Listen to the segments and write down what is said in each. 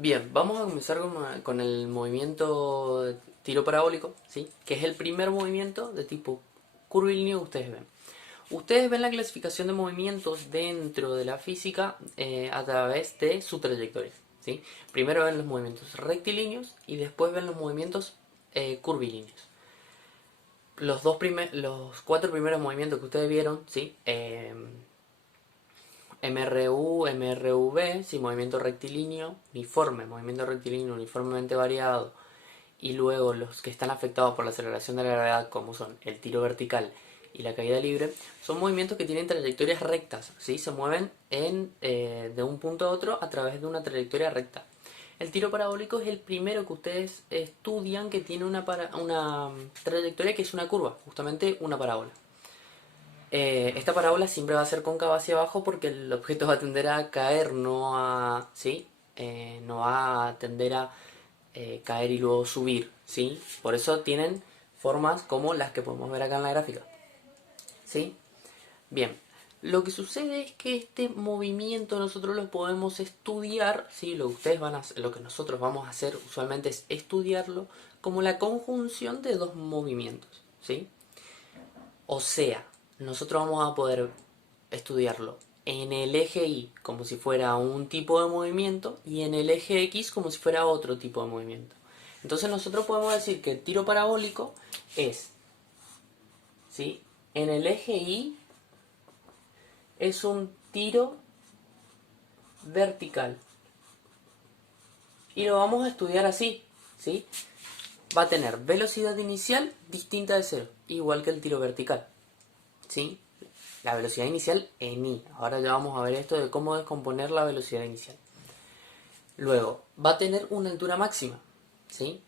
Bien, vamos a comenzar con el movimiento de tiro parabólico, ¿sí? Que es el primer movimiento de tipo curvilíneo que ustedes ven. Ustedes ven la clasificación de movimientos dentro de la física a través de su trayectoria, ¿sí? Primero ven los movimientos rectilíneos y después ven los movimientos curvilíneos. Los cuatro primeros movimientos que ustedes vieron, ¿sí? MRU, MRV, sí, movimiento rectilíneo uniformemente variado, y luego los que están afectados por la aceleración de la gravedad, como son el tiro vertical y la caída libre, son movimientos que tienen trayectorias rectas, ¿sí? Se mueven de un punto a otro a través de una trayectoria recta. El tiro parabólico es el primero que ustedes estudian que tiene una trayectoria que es una curva, justamente una parábola. Esta parábola siempre va a ser cóncava hacia abajo porque el objeto va a tender a caer, no a, ¿sí? No va a tender a caer y luego subir, ¿sí? Por eso tienen formas como las que podemos ver acá en la gráfica, ¿sí? Bien, lo que sucede es que este movimiento nosotros lo podemos estudiar, ¿sí? Lo que nosotros vamos a hacer usualmente es estudiarlo como la conjunción de dos movimientos, ¿sí? O sea, nosotros vamos a poder estudiarlo en el eje Y como si fuera un tipo de movimiento y en el eje X como si fuera otro tipo de movimiento. Entonces nosotros podemos decir que el tiro parabólico es, ¿sí? En el eje Y es un tiro vertical y lo vamos a estudiar así, ¿sí? Va a tener velocidad inicial distinta de cero, igual que el tiro vertical, ¿sí? La velocidad inicial en I. Ahora ya vamos a ver esto de cómo descomponer la velocidad inicial. Luego, va a tener una altura máxima, ¿sí?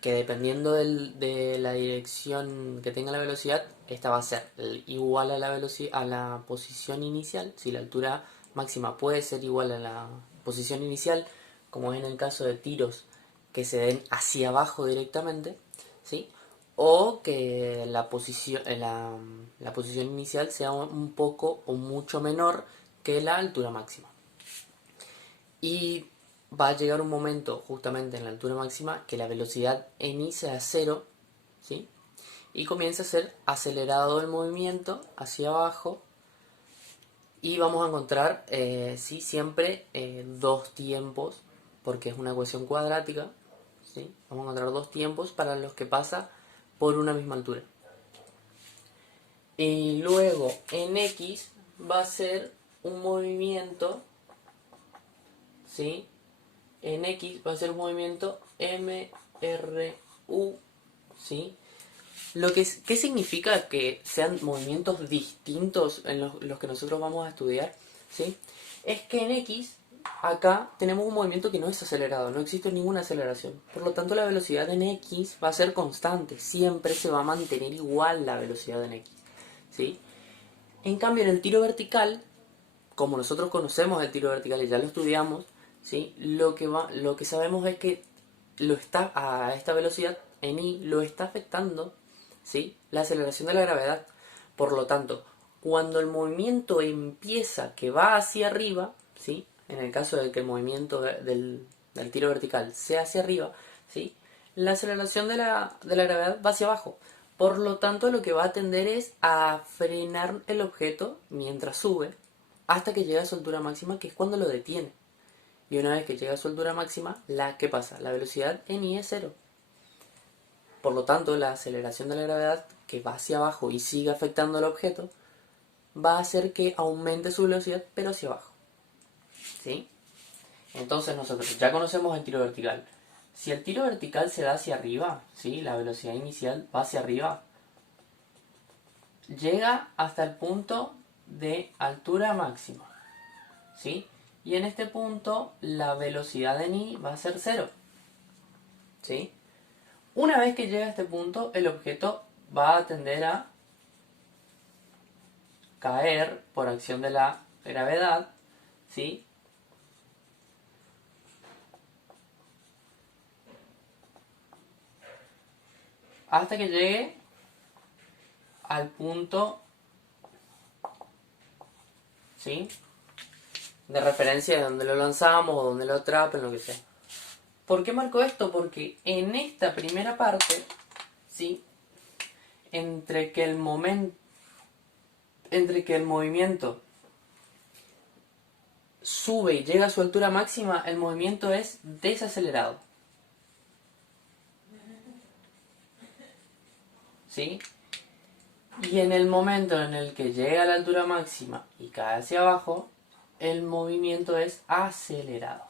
Que dependiendo de la dirección que tenga la velocidad, esta va a ser igual a la velocidad, a la posición inicial. Si la altura máxima puede ser igual a la posición inicial, como es en el caso de tiros que se den hacia abajo directamente, ¿sí? O que la posición inicial sea un poco o mucho menor que la altura máxima. Y va a llegar un momento justamente en la altura máxima que la velocidad en I sea cero, ¿sí? Y comienza a ser acelerado el movimiento hacia abajo y vamos a encontrar, sí, siempre dos tiempos, porque es una ecuación cuadrática, ¿sí? Vamos a encontrar dos tiempos para los que pasa por una misma altura. Y luego en X va a ser un movimiento, ¿sí? En X va a ser un movimiento MRU, ¿sí? ¿Qué significa que sean movimientos distintos en los que nosotros vamos a estudiar? ¿Sí? Es que en X, acá tenemos un movimiento que no es acelerado, no existe ninguna aceleración. Por lo tanto, la velocidad en X va a ser constante, siempre se va a mantener igual la velocidad en X, ¿sí? En cambio, en el tiro vertical, como nosotros conocemos el tiro vertical y ya lo estudiamos, ¿sí? Lo que sabemos es que a esta velocidad en I lo está afectando, ¿sí? La aceleración de la gravedad. Por lo tanto, cuando el movimiento empieza que va hacia arriba, ¿sí? En el caso de que el movimiento del tiro vertical sea hacia arriba, ¿sí? La aceleración de la gravedad va hacia abajo. Por lo tanto, lo que va a tender es a frenar el objeto mientras sube hasta que llega a su altura máxima, que es cuando lo detiene. Y una vez que llega a su altura máxima, ¿qué pasa? La velocidad en I es cero. Por lo tanto, la aceleración de la gravedad, que va hacia abajo y sigue afectando al objeto, va a hacer que aumente su velocidad, pero hacia abajo, ¿sí? Entonces nosotros ya conocemos el tiro vertical. Si el tiro vertical se da hacia arriba, ¿sí? La velocidad inicial va hacia arriba, llega hasta el punto de altura máxima, ¿sí? Y en este punto la velocidad en I va a ser cero, ¿sí? Una vez que llega a este punto, el objeto va a tender a caer por acción de la gravedad, ¿sí? Hasta que llegue al punto, ¿sí? De referencia de donde lo lanzamos o donde lo atrapen, lo que sea. ¿Por qué marco esto? Porque en esta primera parte, ¿sí? Entre que el movimiento sube y llega a su altura máxima, el movimiento es desacelerado. ¿Sí? Y en el momento en el que llega a la altura máxima y cae hacia abajo, el movimiento es acelerado.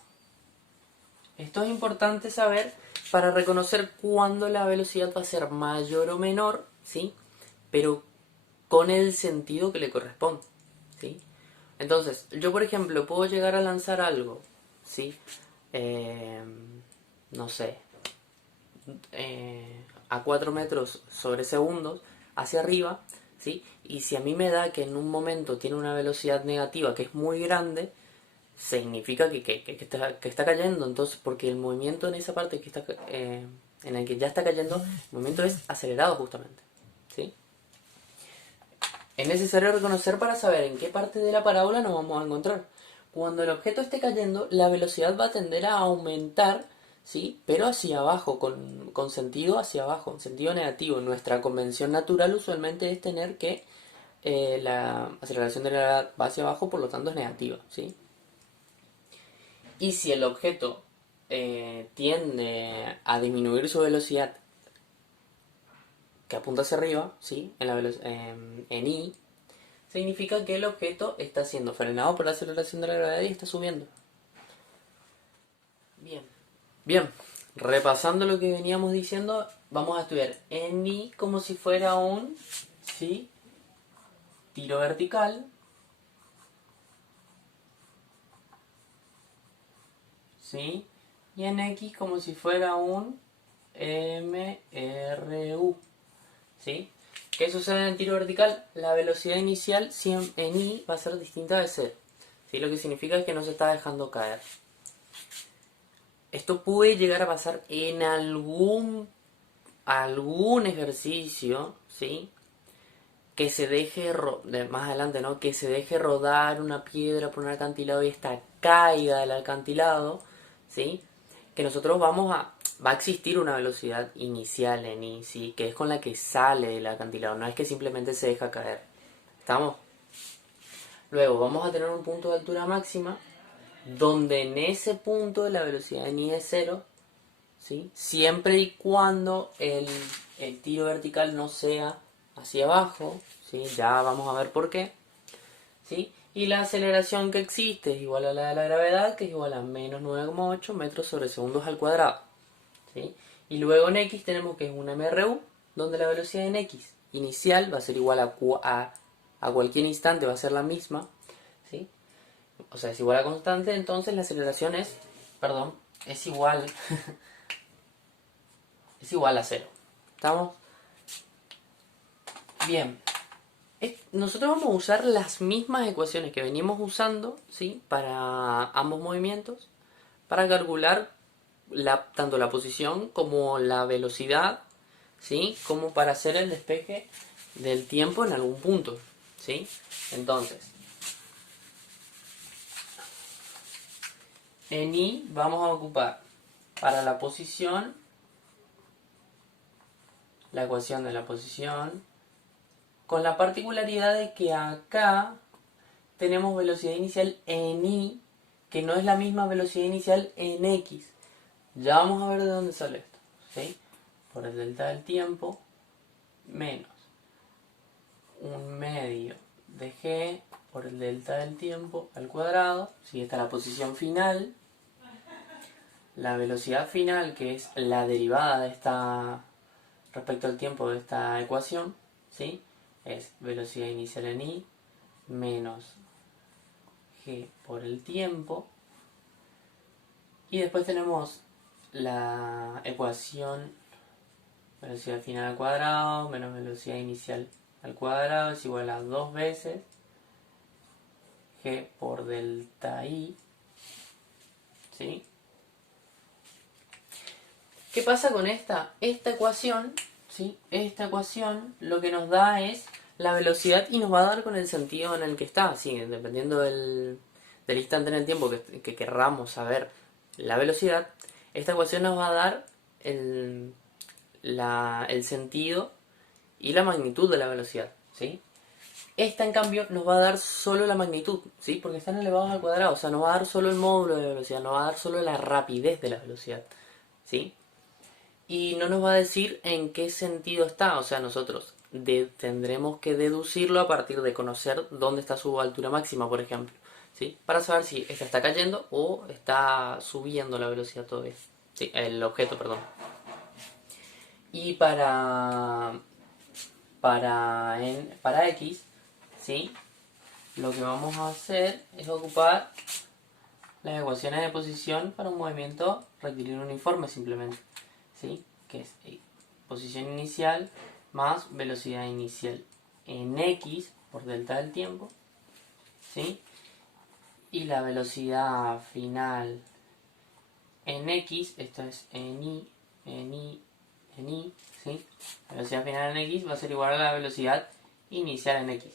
Esto es importante saber para reconocer cuándo la velocidad va a ser mayor o menor, ¿sí? Pero con el sentido que le corresponde, ¿sí? Entonces, yo por ejemplo puedo llegar a lanzar algo, ¿sí? No sé, a 4 metros sobre segundos hacia arriba, ¿sí? Y si a mí me da que en un momento tiene una velocidad negativa que es muy grande, significa que está cayendo. Entonces, porque el movimiento en esa parte que está, en el que ya está cayendo, el movimiento es acelerado justamente, ¿sí? Es necesario reconocer para saber en qué parte de la parábola nos vamos a encontrar. Cuando el objeto esté cayendo, la velocidad va a tender a aumentar, ¿sí? Pero hacia abajo, con sentido hacia abajo, en sentido negativo. Nuestra convención natural usualmente es tener que la aceleración de la gravedad va hacia abajo, por lo tanto es negativa, ¿sí? Y si el objeto tiende a disminuir su velocidad que apunta hacia arriba, ¿sí? En I, significa que el objeto está siendo frenado por la aceleración de la gravedad y está subiendo. Bien. Bien, repasando lo que veníamos diciendo, vamos a estudiar en I como si fuera un, ¿sí? Tiro vertical, ¿sí? Y en X como si fuera un MRU, ¿sí? ¿Qué sucede en el tiro vertical? La velocidad inicial en I va a ser distinta de C, ¿sí? Lo que significa que no se está dejando caer. Esto puede llegar a pasar en algún ejercicio, ¿sí? Que se deje, más adelante, ¿no? Que se deje rodar una piedra por un acantilado y esta caiga del acantilado, ¿sí? Que nosotros va a existir una velocidad inicial en I, ¿sí? Que es con la que sale del acantilado, no es que simplemente se deja caer. ¿Estamos? Luego vamos a tener un punto de altura máxima, donde en ese punto la velocidad en I es cero, ¿sí? Siempre y cuando el tiro vertical no sea hacia abajo, ¿sí? Ya vamos a ver por qué, ¿sí? Y la aceleración que existe es igual a la de la gravedad, que es igual a menos 9,8 metros sobre segundos al cuadrado, ¿sí? Y luego en X tenemos que es una MRU, donde la velocidad en X inicial va a ser igual a cualquier instante, va a ser la misma, ¿sí? O sea, es igual a constante, entonces la aceleración es igual es igual a cero. ¿Estamos? Bien. Nosotros vamos a usar las mismas ecuaciones que venimos usando, ¿sí? Para ambos movimientos, para calcular tanto la posición como la velocidad, ¿sí? Como para hacer el despeje del tiempo en algún punto, ¿sí? Entonces, en I vamos a ocupar para la posición la ecuación de la posición, con la particularidad de que acá tenemos velocidad inicial en I, que no es la misma velocidad inicial en X. Ya vamos a ver de dónde sale esto, ¿sí? Por el delta del tiempo menos un medio de G por el delta del tiempo al cuadrado, ¿sí? Esta es la posición final. La velocidad final, que es la derivada de esta respecto al tiempo de esta ecuación, ¿sí? Es velocidad inicial en I menos G por el tiempo. Y después tenemos la ecuación velocidad final al cuadrado menos velocidad inicial al cuadrado es igual a 2 veces G por delta I, ¿sí? ¿Qué pasa con esta ecuación? ¿Sí? Esta ecuación lo que nos da es la velocidad y nos va a dar con el sentido en el que está, ¿sí? Dependiendo del instante en el tiempo que querramos saber la velocidad, Esta ecuación nos va a dar el sentido y la magnitud de la velocidad, ¿sí? Esta, en cambio, nos va a dar solo la magnitud, ¿sí? Porque están elevados al cuadrado, o sea, nos va a dar solo el módulo de la velocidad, nos va a dar solo la rapidez de la velocidad, ¿sí? Y no nos va a decir en qué sentido está, o sea, nosotros tendremos que deducirlo a partir de conocer dónde está su altura máxima, por ejemplo, ¿sí? Para saber si esta está cayendo o está subiendo la velocidad todavía, ¿sí? El objeto, perdón. Y para X, ¿sí? Lo que vamos a hacer es ocupar las ecuaciones de posición para un movimiento rectilíneo uniforme simplemente, ¿sí? Que es posición inicial más velocidad inicial en X por delta del tiempo, ¿sí? Y la velocidad final en X, esto es en Y, ¿sí? La velocidad final en X va a ser igual a la velocidad inicial en X,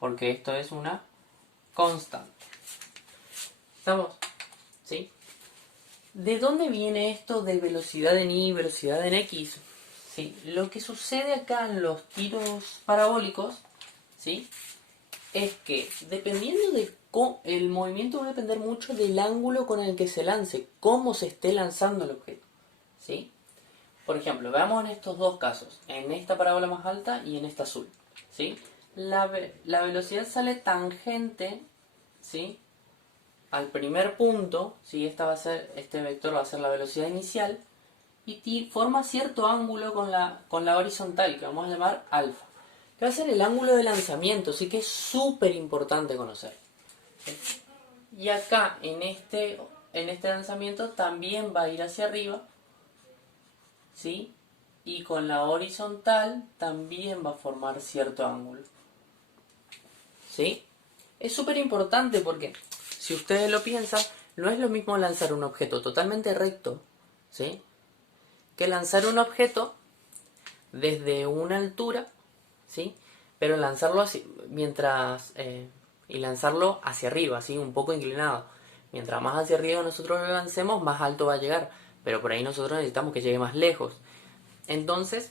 porque esto es una constante. ¿Estamos? ¿Sí? ¿De dónde viene esto de velocidad en Y y velocidad en X? ¿Sí? Lo que sucede acá en los tiros parabólicos, ¿sí? Es que dependiendo de el movimiento va a depender mucho del ángulo con el que se lance, cómo se esté lanzando el objeto, ¿sí? Por ejemplo, veamos en estos dos casos, en esta parábola más alta y en esta azul, ¿sí? La velocidad sale tangente, ¿sí? Al primer punto, ¿sí? Este vector va a ser la velocidad inicial y forma cierto ángulo con la horizontal, que vamos a llamar alfa, que va a ser el ángulo de lanzamiento, sí, que es súper importante conocer. ¿Sí? Y acá, en este lanzamiento, también va a ir hacia arriba, ¿sí? Y con la horizontal también va a formar cierto ángulo, ¿sí? Es súper importante porque, si ustedes lo piensan, no es lo mismo lanzar un objeto totalmente recto, ¿sí? Que lanzar un objeto desde una altura, ¿sí? Pero lanzarlo y lanzarlo hacia arriba, ¿sí? Un poco inclinado. Mientras más hacia arriba nosotros lo lancemos, más alto va a llegar. Pero por ahí nosotros necesitamos que llegue más lejos. Entonces,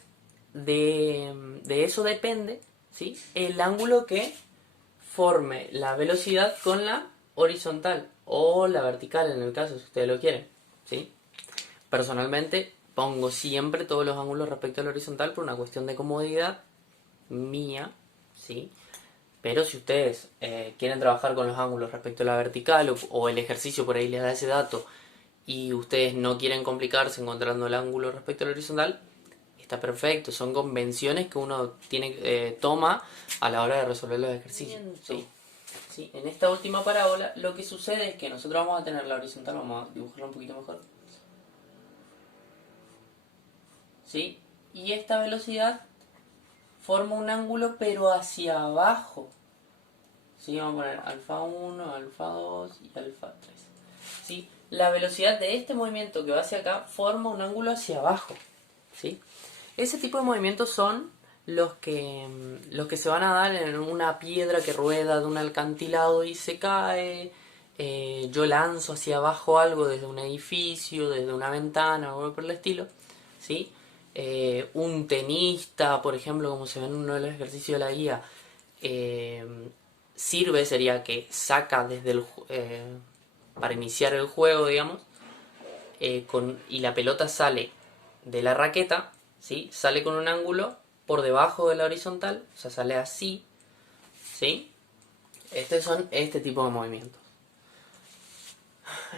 de eso depende, ¿sí? El ángulo que forme la velocidad con la horizontal o la vertical en el caso, si ustedes lo quieren, ¿sí? Personalmente pongo siempre todos los ángulos respecto a la horizontal por una cuestión de comodidad mía, ¿sí? Pero si ustedes quieren trabajar con los ángulos respecto a la vertical o el ejercicio por ahí les da ese dato y ustedes no quieren complicarse encontrando el ángulo respecto a la horizontal, está perfecto. Son convenciones que uno toma a la hora de resolver los ejercicios. ¿Sí? ¿Sí? En esta última parábola lo que sucede es que nosotros vamos a tener la horizontal, vamos a dibujarla un poquito mejor, ¿sí? Y esta velocidad forma un ángulo pero hacia abajo, ¿sí? Vamos a poner alfa 1, alfa 2 y alfa 3, ¿sí? La velocidad de este movimiento que va hacia acá forma un ángulo hacia abajo, ¿sí? Ese tipo de movimientos son los que se van a dar en una piedra que rueda de un acantilado y se cae. Yo lanzo hacia abajo algo desde un edificio, desde una ventana o algo por el estilo, ¿sí? Un tenista, por ejemplo, como se ve en uno de los ejercicios de la guía, eh, sería que saca para iniciar el juego, digamos, y la pelota sale de la raqueta, ¿sí? Sale con un ángulo por debajo de la horizontal, o sea, sale así, ¿sí? Estos son este tipo de movimientos.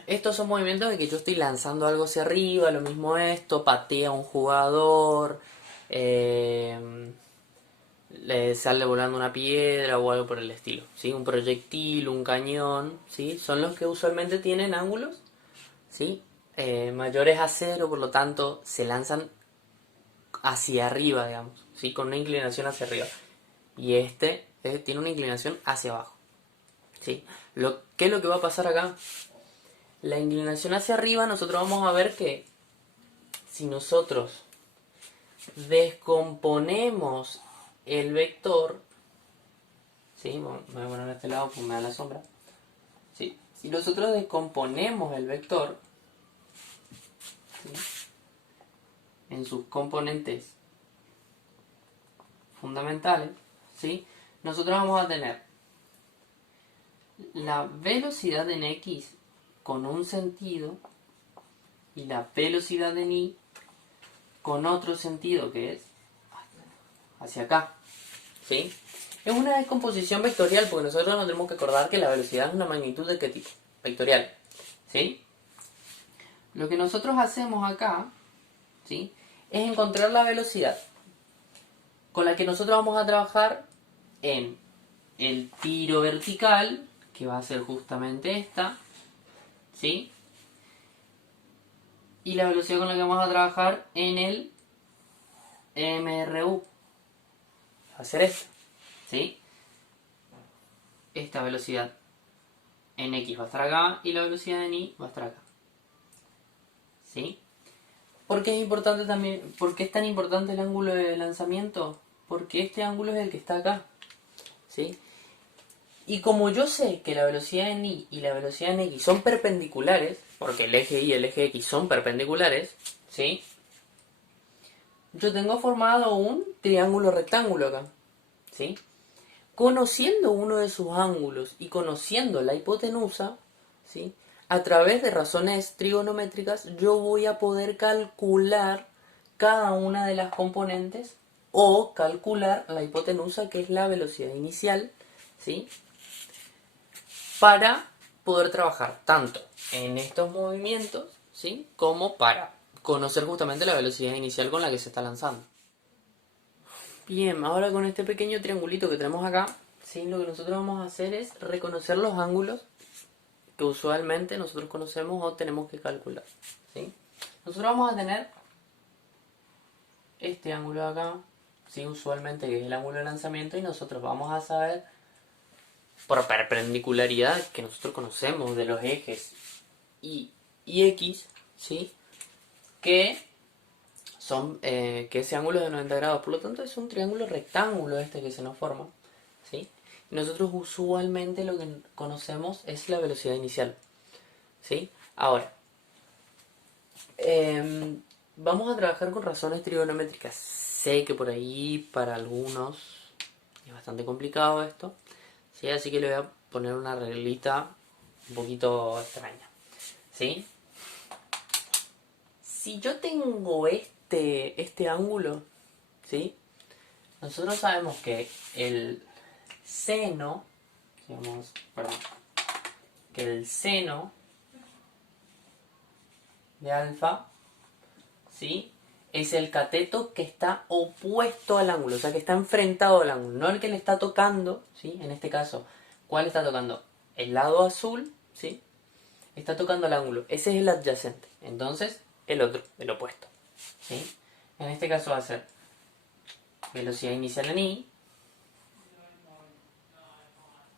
Estos son movimientos de que yo estoy lanzando algo hacia arriba, lo mismo esto, patea un jugador, le sale volando una piedra o algo por el estilo, ¿sí? Un proyectil, un cañón, ¿sí? Son los que usualmente tienen ángulos, ¿sí? Mayores a cero, por lo tanto se lanzan hacia arriba, digamos, ¿sí? Con una inclinación hacia arriba. Y este tiene una inclinación hacia abajo, ¿sí? ¿Qué es lo que va a pasar acá? La inclinación hacia arriba, nosotros vamos a ver que si nosotros descomponemos el vector, ¿sí? Me voy a poner a este lado porque me da la sombra, ¿sí? Si nosotros descomponemos el vector, en sus componentes fundamentales, ¿sí? Nosotros vamos a tener la velocidad en X con un sentido y la velocidad en Y con otro sentido, que es hacia acá, ¿sí? Es una descomposición vectorial porque nosotros nos tenemos que acordar que la velocidad es una magnitud de qué tipo, vectorial, ¿sí? Lo que nosotros hacemos acá, ¿sí?, es encontrar la velocidad con la que nosotros vamos a trabajar en el tiro vertical, que va a ser justamente esta, ¿sí? Y la velocidad con la que vamos a trabajar en el MRU va a ser esta, ¿sí? Esta velocidad en X va a estar acá y la velocidad en Y va a estar acá, ¿sí? ¿Por qué es importante también? ¿Por qué es tan importante el ángulo de lanzamiento? Porque este ángulo es el que está acá, ¿sí? Y como yo sé que la velocidad en Y y la velocidad en X son perpendiculares, porque el eje Y y el eje X son perpendiculares, ¿sí? Yo tengo formado un triángulo rectángulo acá, ¿sí? Conociendo uno de sus ángulos y conociendo la hipotenusa, ¿sí?, a través de razones trigonométricas, yo voy a poder calcular cada una de las componentes o calcular la hipotenusa, que es la velocidad inicial, ¿sí?, para poder trabajar tanto en estos movimientos, ¿sí?, como para conocer justamente la velocidad inicial con la que se está lanzando. Bien, ahora con este pequeño triangulito que tenemos acá, ¿sí?, lo que nosotros vamos a hacer es reconocer los ángulos que usualmente nosotros conocemos o tenemos que calcular, ¿sí? Nosotros vamos a tener este ángulo de acá, ¿sí?, usualmente, que es el ángulo de lanzamiento, y nosotros vamos a saber por perpendicularidad que nosotros conocemos de los ejes Y y X, ¿sí?, que son que ese ángulo es de 90 grados. Por lo tanto, es un triángulo rectángulo este que se nos forma, ¿sí? Y nosotros usualmente lo que conocemos es la velocidad inicial, ¿sí? Ahora, vamos a trabajar con razones trigonométricas. Sé que por ahí para algunos es bastante complicado esto, ¿sí? Así que le voy a poner una reglita un poquito extraña, ¿sí? Si yo tengo este ángulo, ¿sí?, nosotros sabemos que el seno, digamos, perdón, que el seno de alfa, ¿sí?, es el cateto que está opuesto al ángulo, o sea, que está enfrentado al ángulo, no el que le está tocando, ¿sí? En este caso, ¿cuál está tocando? El lado azul, ¿sí?, está tocando el ángulo, ese es el adyacente. Entonces, el otro, el opuesto, ¿sí? En este caso va a ser velocidad inicial en Y,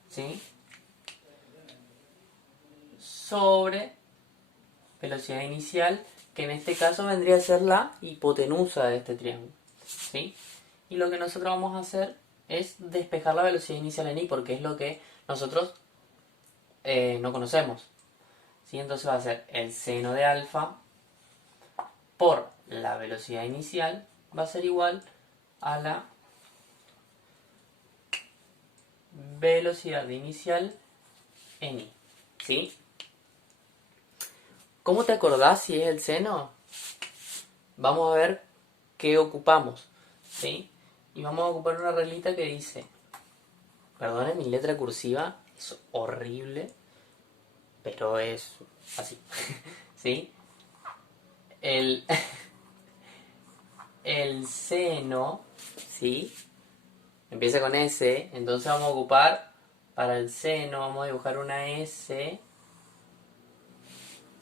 ¿sí?, sobre velocidad inicial, que en este caso vendría a ser la hipotenusa de este triángulo, ¿sí? Y lo que nosotros vamos a hacer es despejar la velocidad inicial en Y, porque es lo que nosotros no conocemos, ¿sí? Entonces va a ser el seno de alfa por la velocidad inicial, va a ser igual a la velocidad inicial en Y, ¿sí? ¿Cómo te acordás si es el seno? Vamos a ver qué ocupamos, ¿sí? Y vamos a ocupar una reglita que dice, perdonen mi letra cursiva, es horrible, pero es así, ¿sí? El, el seno, ¿sí?, empieza con S, entonces vamos a ocupar para el seno, vamos a dibujar una S,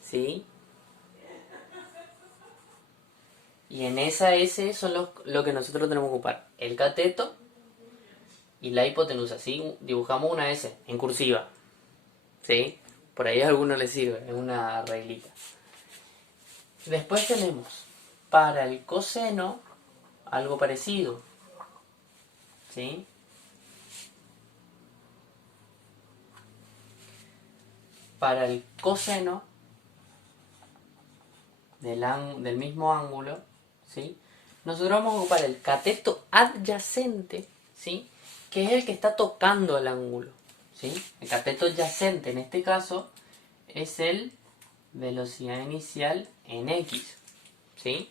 ¿sí? Y en esa S son lo que nosotros tenemos que ocupar, el cateto y la hipotenusa, ¿sí? Dibujamos una S en cursiva, ¿sí? Por ahí a alguno le sirve, es una reglita. Después tenemos para el coseno algo parecido, ¿sí? Para el coseno del mismo ángulo, ¿sí? Nosotros vamos a ocupar el cateto adyacente, ¿sí? Que es el que está tocando el ángulo, ¿sí? El cateto adyacente en este caso es el velocidad inicial en X, ¿sí?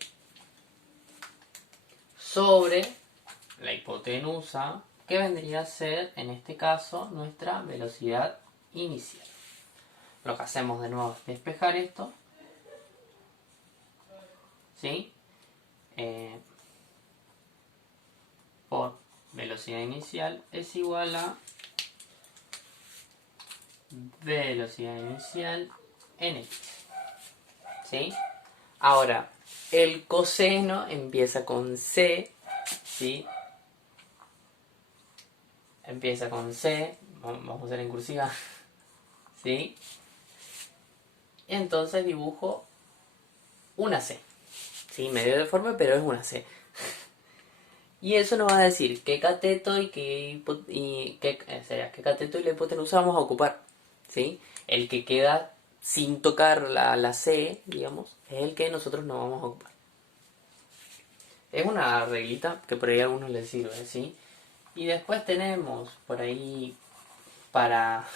Sobre la hipotenusa, que vendría a ser, en este caso, nuestra velocidad inicial. Lo que hacemos de nuevo es despejar esto, ¿sí? Por velocidad inicial es igual a velocidad inicial en X, ¿sí? Ahora, el coseno empieza con C, ¿sí? Empieza con C, vamos a hacer en cursiva, ¿sí? Entonces dibujo una C, ¿sí? Medio deforme, pero es una C. Y eso nos va a decir qué cateto y qué cateto y la hipotenusa vamos a ocupar, ¿sí? El que queda sin tocar la C, digamos, es el que nosotros no vamos a ocupar. Es una reglita que por ahí a algunos les sirve, ¿sí? Y después tenemos por ahí para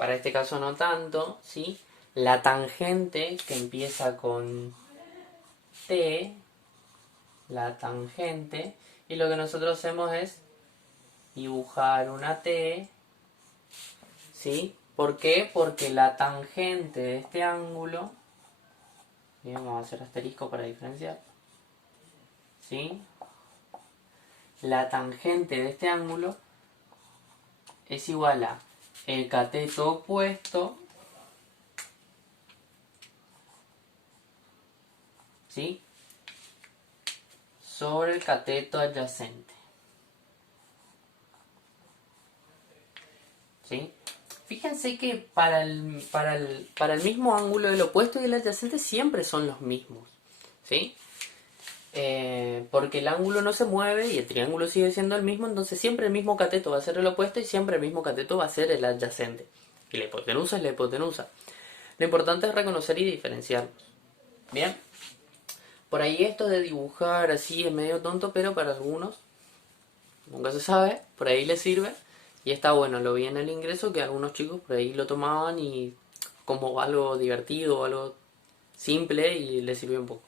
para este caso no tanto, ¿sí? La tangente que empieza con T, la tangente, y lo que nosotros hacemos es dibujar una T, ¿sí? ¿Por qué? Porque la tangente de este ángulo, ¿sí? Vamos a hacer asterisco para diferenciar, ¿sí? La tangente de este ángulo es igual a el cateto opuesto, ¿sí? Sobre el cateto adyacente, ¿sí? Fíjense que para el mismo ángulo, el opuesto y el adyacente siempre son los mismos, ¿sí? Porque el ángulo no se mueve y el triángulo sigue siendo el mismo, entonces siempre el mismo cateto va a ser el opuesto y siempre el mismo cateto va a ser el adyacente. Y la hipotenusa es la hipotenusa. Lo importante es reconocer y diferenciarlos. Bien, por ahí esto de dibujar así es medio tonto, pero para algunos, nunca se sabe, por ahí les sirve. Y está bueno, lo vi en el ingreso que algunos chicos por ahí lo tomaban y como algo divertido, algo simple y les sirvió un poco.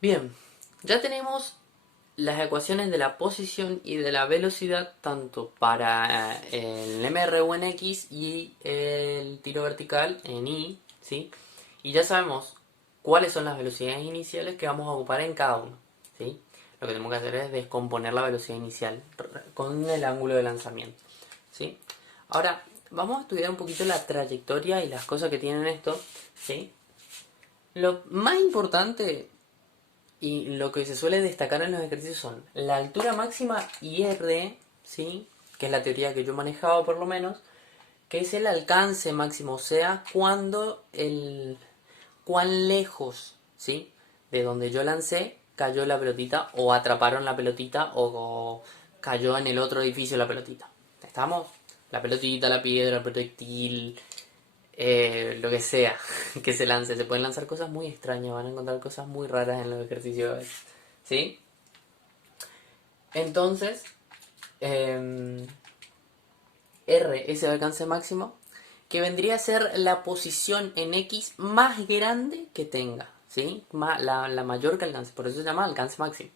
Bien, ya tenemos las ecuaciones de la posición y de la velocidad tanto para el MR o en X y el tiro vertical en Y, ¿sí? Y ya sabemos cuáles son las velocidades iniciales que vamos a ocupar en cada uno, ¿sí? Lo que tenemos que hacer es descomponer la velocidad inicial con el ángulo de lanzamiento, ¿sí? Ahora, vamos a estudiar un poquito la trayectoria y las cosas que tienen esto, ¿sí? Lo más importante y lo que se suele destacar en los ejercicios son la altura máxima y R, ¿sí? Que es la teoría que yo manejaba por lo menos, que es el alcance máximo, o sea, cuán lejos, ¿sí? De donde yo lancé cayó la pelotita o atraparon la pelotita o cayó en el otro edificio la pelotita. ¿Estamos? La pelotita, la piedra, el proyectil, lo que sea que se lance. Se pueden lanzar cosas muy extrañas, van a encontrar cosas muy raras en los ejercicios. ¿Sí? Entonces, R es el alcance máximo, que vendría a ser la posición en X más grande que tenga. ¿Sí? La mayor que alcance. Por eso se llama alcance máximo.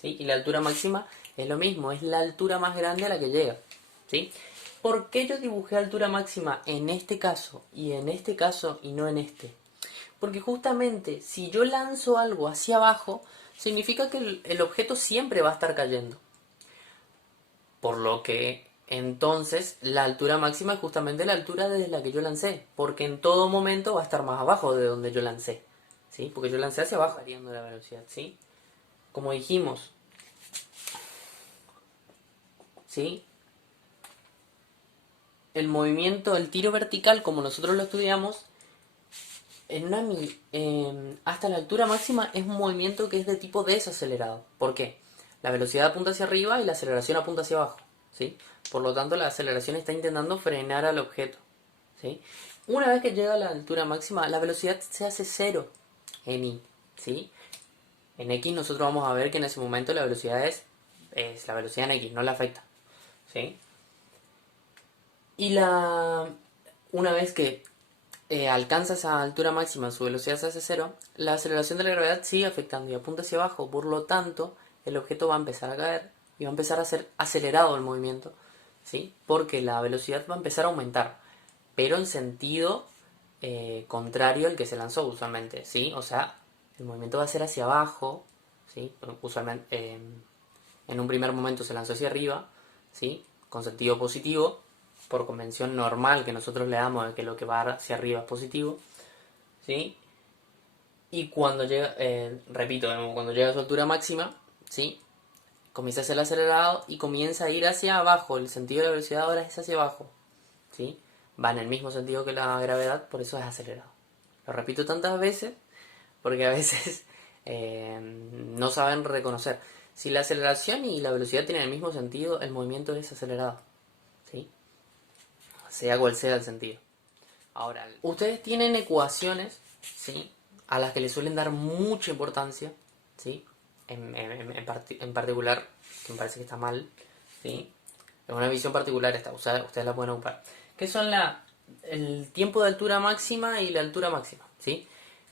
¿Sí? Y la altura máxima es lo mismo, es la altura más grande a la que llega. ¿Sí? ¿Por qué yo dibujé altura máxima en este caso y en este caso y no en este? Porque justamente si yo lanzo algo hacia abajo, significa que el objeto siempre va a estar cayendo. Por lo que entonces la altura máxima es justamente la altura desde la que yo lancé. Porque en todo momento va a estar más abajo de donde yo lancé. ¿Sí? Porque yo lancé hacia abajo variando la velocidad. ¿Sí? Como dijimos. ¿Sí? El movimiento, el tiro vertical, como nosotros lo estudiamos, hasta la altura máxima es un movimiento que es de tipo desacelerado. ¿Por qué? La velocidad apunta hacia arriba y la aceleración apunta hacia abajo, ¿sí? Por lo tanto, la aceleración está intentando frenar al objeto, ¿sí? Una vez que llega a la altura máxima, la velocidad se hace cero en I, ¿sí? En X nosotros vamos a ver que en ese momento la velocidad es la velocidad en X, no la afecta, ¿sí? Y una vez que alcanza esa altura máxima, su velocidad se hace cero, la aceleración de la gravedad sigue afectando y apunta hacia abajo, por lo tanto, el objeto va a empezar a caer y va a empezar a ser acelerado el movimiento, ¿sí? Porque la velocidad va a empezar a aumentar, pero en sentido contrario al que se lanzó usualmente, ¿sí? O sea, el movimiento va a ser hacia abajo, ¿sí? Usualmente en un primer momento se lanzó hacia arriba, ¿sí? Con sentido positivo, por convención normal que nosotros le damos de que lo que va hacia arriba es positivo, ¿sí? Y cuando llega, repito, cuando llega a su altura máxima, ¿sí? Comienza a ser acelerado y comienza a ir hacia abajo. El sentido de la velocidad ahora es hacia abajo, ¿sí? Va en el mismo sentido que la gravedad, por eso es acelerado. Lo repito tantas veces porque a veces no saben reconocer. Si la aceleración y la velocidad tienen el mismo sentido, el movimiento es acelerado, ¿sí? Sea cual sea el sentido. Ahora, ustedes tienen ecuaciones, ¿sí? A las que le suelen dar mucha importancia, ¿sí? En particular, que me parece que está mal, ¿sí? En una visión particular esta, ustedes la pueden ocupar. Que son el tiempo de altura máxima y la altura máxima, ¿sí?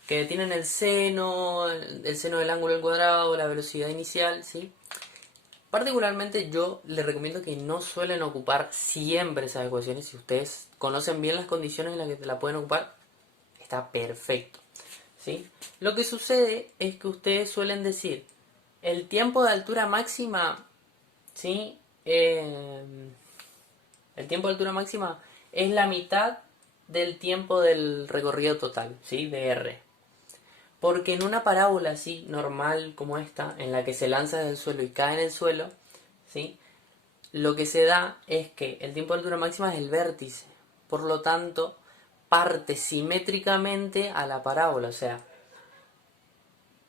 Que tienen el seno del ángulo al cuadrado, la velocidad inicial, ¿sí? Particularmente yo les recomiendo que no suelen ocupar siempre esas ecuaciones. Si ustedes conocen bien las condiciones en las que la pueden ocupar, está perfecto, ¿sí? Lo que sucede es que ustedes suelen decir el tiempo de altura máxima, ¿sí? El tiempo de altura máxima es la mitad del tiempo del recorrido total, ¿sí? De R. Porque en una parábola así, normal como esta, en la que se lanza desde el suelo y cae en el suelo, ¿sí? Lo que se da es que el tiempo de altura máxima es el vértice. Por lo tanto, parte simétricamente a la parábola. O sea,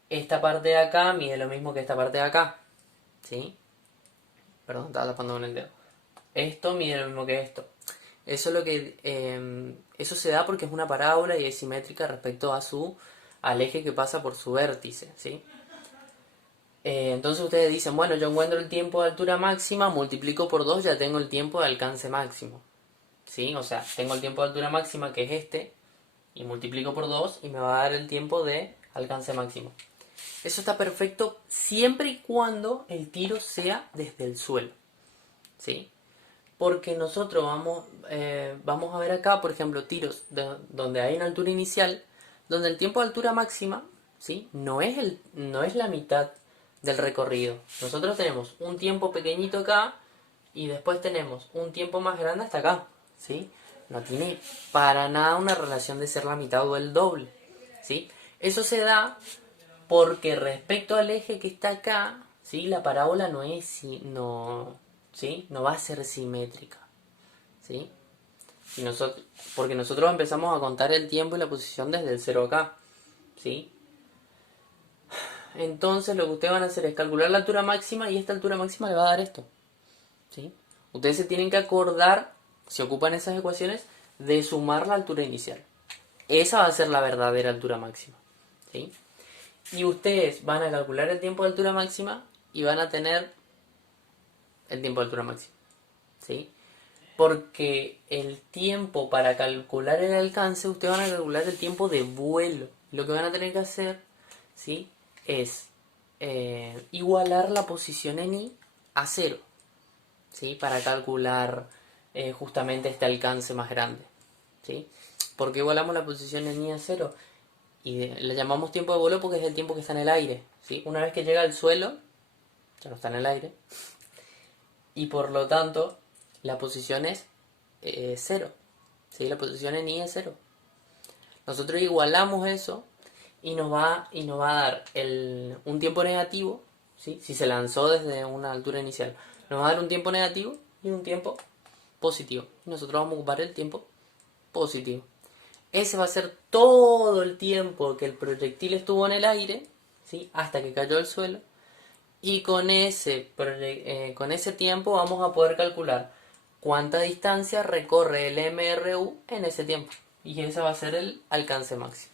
esta parte de acá mide lo mismo que esta parte de acá, ¿sí? Perdón, estaba tapando con el dedo. Esto mide lo mismo que esto. Eso es lo que eso se da porque es una parábola y es simétrica respecto al eje que pasa por su vértice, ¿sí? Entonces ustedes dicen, bueno, yo encuentro el tiempo de altura máxima, multiplico por 2, ya tengo el tiempo de alcance máximo, ¿sí? O sea, tengo el tiempo de altura máxima que es este y multiplico por 2 y me va a dar el tiempo de alcance máximo. Eso está perfecto siempre y cuando el tiro sea desde el suelo, ¿sí? Porque nosotros vamos a ver acá, por ejemplo, tiros donde hay una altura inicial, donde el tiempo de altura máxima, ¿sí? No es la mitad del recorrido. Nosotros tenemos un tiempo pequeñito acá y después tenemos un tiempo más grande hasta acá, ¿sí? No tiene para nada una relación de ser la mitad o el doble, ¿sí? Eso se da porque respecto al eje que está acá, ¿sí? La parábola ¿sí? No va a ser simétrica, ¿sí? Porque nosotros empezamos a contar el tiempo y la posición desde el cero acá, ¿sí? Entonces lo que ustedes van a hacer es calcular la altura máxima y esta altura máxima le va a dar esto, ¿sí? Ustedes se tienen que acordar, si ocupan esas ecuaciones, de sumar la altura inicial. Esa va a ser la verdadera altura máxima, ¿sí? Y ustedes van a calcular el tiempo de altura máxima y van a tener el tiempo de altura máxima, ¿sí? Porque el tiempo para calcular el alcance, ustedes van a calcular el tiempo de vuelo. Lo que van a tener que hacer, ¿sí? Es igualar la posición en I a 0, ¿sí? Para calcular justamente este alcance más grande, ¿sí? Porque igualamos la posición en I a 0 y le llamamos tiempo de vuelo porque es el tiempo que está en el aire, ¿sí? Una vez que llega al suelo, ya no está en el aire, y por lo tanto la posición es 0, ¿sí? La posición en I es 0. Nosotros igualamos eso y nos va a dar un tiempo negativo, ¿sí? Si se lanzó desde una altura inicial, nos va a dar un tiempo negativo y un tiempo positivo. Y nosotros vamos a ocupar el tiempo positivo. Ese va a ser todo el tiempo que el proyectil estuvo en el aire, ¿sí? Hasta que cayó al suelo. Y con ese tiempo vamos a poder calcular cuánta distancia recorre el MRU en ese tiempo. Y ese va a ser el alcance máximo.